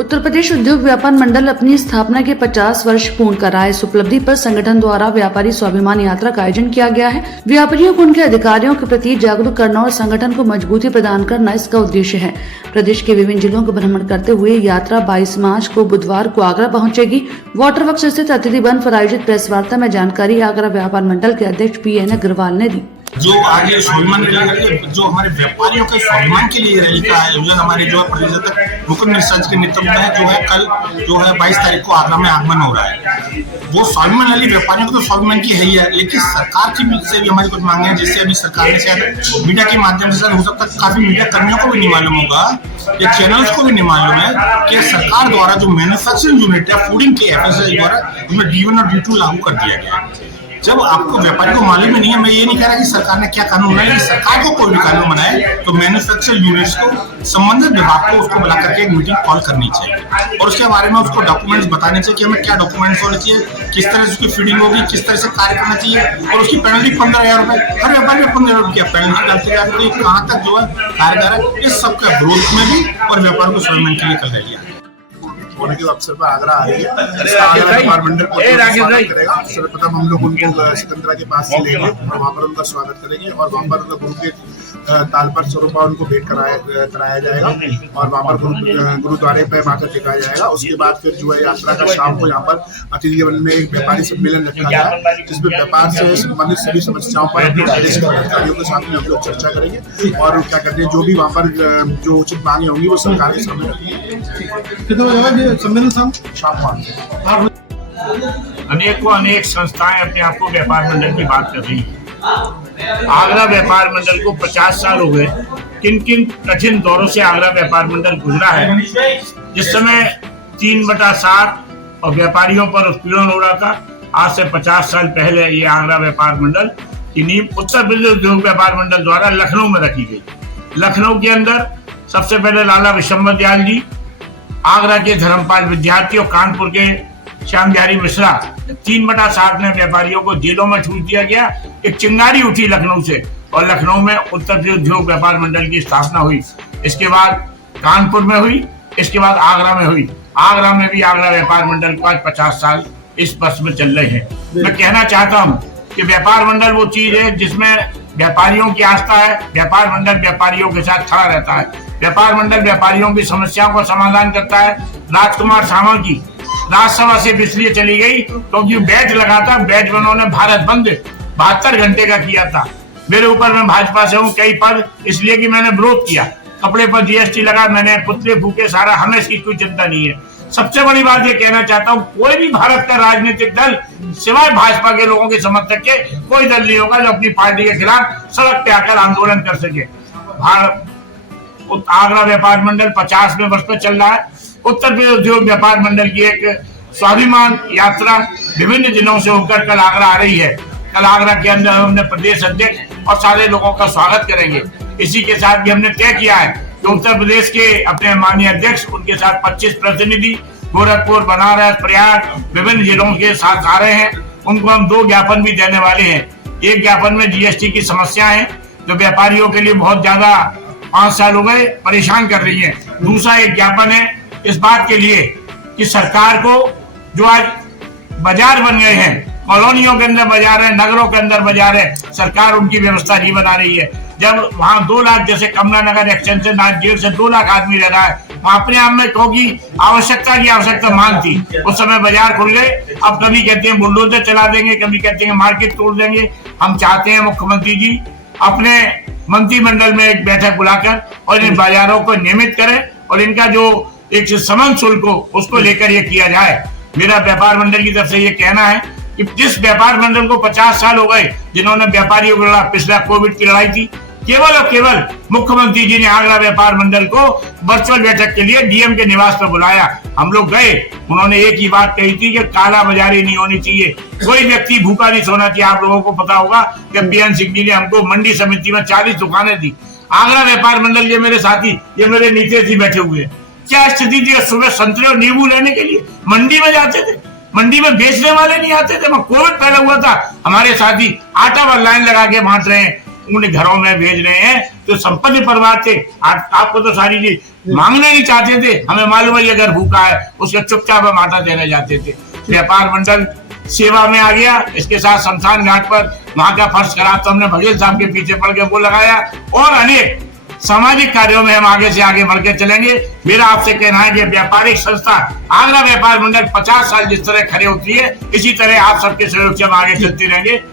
उत्तर प्रदेश उद्योग व्यापार मंडल अपनी स्थापना के 50 वर्ष पूर्ण कर रहा है। इस उपलब्धि पर संगठन द्वारा व्यापारी स्वाभिमान यात्रा का आयोजन किया गया है। व्यापारियों को उनके अधिकारियों के प्रति जागरूक करना और संगठन को मजबूती प्रदान करना इसका उद्देश्य है। प्रदेश के विभिन्न जिलों का भ्रमण करते हुए यात्रा 22 मार्च को बुधवार को आगरा पहुंचेगी। वाटर वर्क्स स्थित अतिथि वन पर आयोजित प्रेस वार्ता में जानकारी आगरा व्यापार मंडल के अध्यक्ष PN अग्रवाल ने दी। जो आज स्वाभिमान रैली, जो हमारे व्यापारियों के स्वाभिमान के लिए रैली का आयोजन हमारे जो प्रदेश मुकुंद मिश्रा के नेतृत्व में जो है कल 22 तारीख को आगरा में आगमन हो रहा है। वो स्वाभिमान रैली व्यापारियों को तो स्वाभिमान की है ही है, लेकिन सरकार की से भी हमारी कुछ मांगे हैं, जिससे अभी सरकार ने शायद मीडिया के माध्यम से हो सकता है काफी मीडिया कर्मियों को भी नहीं मालूम होगा या चैनल्स को भी नहीं मालूम है कि सरकार द्वारा जो मैन्युफैक्चरिंग यूनिट है फूडिंग के FSI द्वारा उसमें D1 और D2 लागू कर दिया गया है। जब आपको व्यापारी को मालूम ही नहीं है, मैं ये नहीं कह रहा कि सरकार ने क्या कानून बनाया, सरकार को कोई भी कानून बनाए तो मैन्युफैक्चरिंग यूनिट्स को संबंधित विभाग को उसको बुला करके एक मीटिंग कॉल करनी चाहिए और उसके बारे में उसको डॉक्यूमेंट्स बताने चाहिए कि हमें क्या डॉक्यूमेंट्स होने चाहिए, किस तरह से उसकी फीडिंग होगी, किस तरह से कार्य करना चाहिए और उसकी पेनल्टी 15,000 रुपए, हर व्यापारी में 15,000 रुपया पेनल्टी डालते जा रहे हैं। कहाँ तक जो है कार्य कर रहा है, इस सबका विरोध में भी और व्यापार को स्वाभिमान के लिए कल रैली होने के अवसर पर आगरा आ रही है। आगरा व्यापार मंडल को स्वागत करेगा। सर्वप्रथम हम लोग उनको सिकंदरा के पास से लेंगे और वहाँ पर उनका स्वागत करेंगे और वहाँ पर गुरु के ताल पर स्वरूपा उनको भेंट कराया जाएगा और वहाँ पर गुरुद्वारे पे माथा टेकाया जाएगा। उसके बाद फिर जो है यात्रा का शाम को यहाँ पर अतिथि वन में एक व्यापारी सम्मेलन रखा गया है, जिसमें व्यापार से संबंधित सभी समस्याओं पर अपने प्रादेशिक अधिकारियों के साथ में हम लोग चर्चा करेंगे और क्या कहते हैं जो भी वहाँ पर जो उचित मांगे होंगी वो सरकार के सामने रखेंगे। अनेक संस्थाएं अपने आप को व्यापार मंडल की बात कर रही हैं। आगरा व्यापार मंडल को 50 साल हो गए। किन किन कठिन दौरों से आगरा व्यापार मंडल गुजरा है। जिस समय 3/7 और व्यापारियों पर उत्पीड़न हो रहा था, आज से 50 साल पहले ये आगरा व्यापार मंडल की नींव उत्तर प्रदेश उद्योग व्यापार मंडल द्वारा लखनऊ में रखी गई। लखनऊ के अंदर सबसे पहले लाला विशंबर दयाल जी, आगरा के धर्मपाल विद्यार्थी और कानपुर के श्याम बिहारी मिश्रा, 3/7 में व्यापारियों को जेलों में ठूस दिया गया। एक चिंगारी उठी लखनऊ से और लखनऊ में उत्तर प्रदेश उद्योग व्यापार मंडल की स्थापना हुई। इसके बाद कानपुर में हुई, इसके बाद आगरा में हुई। आगरा में भी आगरा व्यापार मंडल को आज 50 साल इस वर्ष में चल रहे हैं। मैं कहना चाहता हूँ कि व्यापार मंडल वो चीज है जिसमें व्यापारियों की आस्था है। व्यापार मंडल व्यापारियों के साथ खड़ा रहता है। व्यापार मंडल व्यापारियों की समस्याओं का समाधान करता है। राजकुमार सावंत जी राज्यसभा से इसलिए चली गई क्योंकि बैच लगा था। बैच में उन्होंने भारत बंद 72 घंटे का किया था। मेरे ऊपर मैं भाजपा से हूँ कई पद, इसलिए कि मैंने विरोध किया। कपड़े पर GST लगा, मैंने पुतले फूके, सारा, हमें इसकी कोई चिंता नहीं है। सबसे बड़ी बात ये कहना चाहता हूँ, कोई भी भारत का राजनीतिक दल सिवाय भाजपा के लोगों के समर्थक के कोई दल नहीं होगा जो अपनी पार्टी के खिलाफ सड़क पे आकर आंदोलन कर सके। आगरा व्यापार मंडल 50वें वर्ष में चल रहा है। उत्तर प्रदेश उद्योग व्यापार मंडल की एक स्वाभिमान यात्रा विभिन्न जिलों से होकर कल आगरा आ रही है। कल आगरा के अंदर हमने प्रदेश अध्यक्ष और सारे लोगों का स्वागत करेंगे। इसी के साथ भी हमने तय किया है कि उत्तर प्रदेश के अपने माननीय अध्यक्ष, उनके साथ 25 प्रतिनिधि गोरखपुर, बनारस, प्रयाग विभिन्न जिलों के साथ आ रहे हैं। उनको हम 2 ज्ञापन भी देने वाले हैं। एक ज्ञापन में GST की समस्या है जो व्यापारियों के लिए बहुत ज्यादा 5 साल हो गए परेशान कर रही है। दूसरा एक ज्ञापन है इस बात के लिए कि सरकार को जो आज बाजार बन गए हैं, कॉलोनियों के अंदर बाजार है, नगरों के अंदर बाजार है, सरकार उनकी व्यवस्था नहीं बना रही है। जब वहाँ 2 लाख, जैसे कमला नगर एक्सटेंशन आज जेल से 2 लाख आदमी रह रहा है, वहाँ अपने आप में क्योंकि आवश्यकता मांग थी, उस समय बाजार खुल गए। अब कभी कहते हैं बुलडोजर चला देंगे, कभी कहते हैं मार्केट तोड़ देंगे। हम चाहते हैं मुख्यमंत्री जी अपने मंत्रिमंडल में एक बैठक बुलाकर और इन बाजारों को नियमित करें और इनका जो एक समन शुल्क हो उसको लेकर ये किया जाए। मेरा व्यापार मंडल की तरफ से ये कहना है कि जिस व्यापार मंडल को 50 साल हो गए, जिन्होंने व्यापारियों को लड़ा, पिछला कोविड की लड़ाई थी, केवल और केवल मुख्यमंत्री जी ने आगरा व्यापार मंडल को वर्चुअल बैठक के लिए DM के निवास पर बुलाया। हम लोग गए, उन्होंने एक ही बात कही थी कि काला बाजारी नहीं होनी चाहिए, कोई व्यक्ति भूखा नहीं सोना चाहिए। आप लोगों को पता होगा कि PN सिंह जी ने हमको मंडी समिति में 40 दुकानें दी। आगरा व्यापार मंडल, ये मेरे साथी, ये मेरे नीचे थी बैठे हुए, क्या स्थिति थी? सुबह संतरे और नींबू लेने के लिए मंडी में जाते थे, मंडी में बेचने वाले नहीं आते थे। कोविड फैला हुआ था, हमारे साथी आटा व लाइन लगा के बांट रहे हैं, उन्हें घरों में भेज रहे हैं। तो जो संपत्ति परिवार थे, आपको तो सारी चीज मांगने नहीं चाहते थे। हमें मालूम है अगर भूखा है उसके चुपचाप हम आटा देने जाते थे। व्यापार मंडल सेवा में आ गया। इसके साथ शमशान घाट पर वहां का फर्श खराब तो हमने बघेल साहब के पीछे पड़ के वो लगाया, और अनेक सामाजिक कार्यों में हम आगे से आगे बढ़ के चलेंगे। मेरा आपसे कहना है कि व्यापारिक संस्था आगरा व्यापार मंडल 50 साल जिस तरह खड़े होती है, इसी तरह आप सबके सहयोग से हम आगे चलते रहेंगे।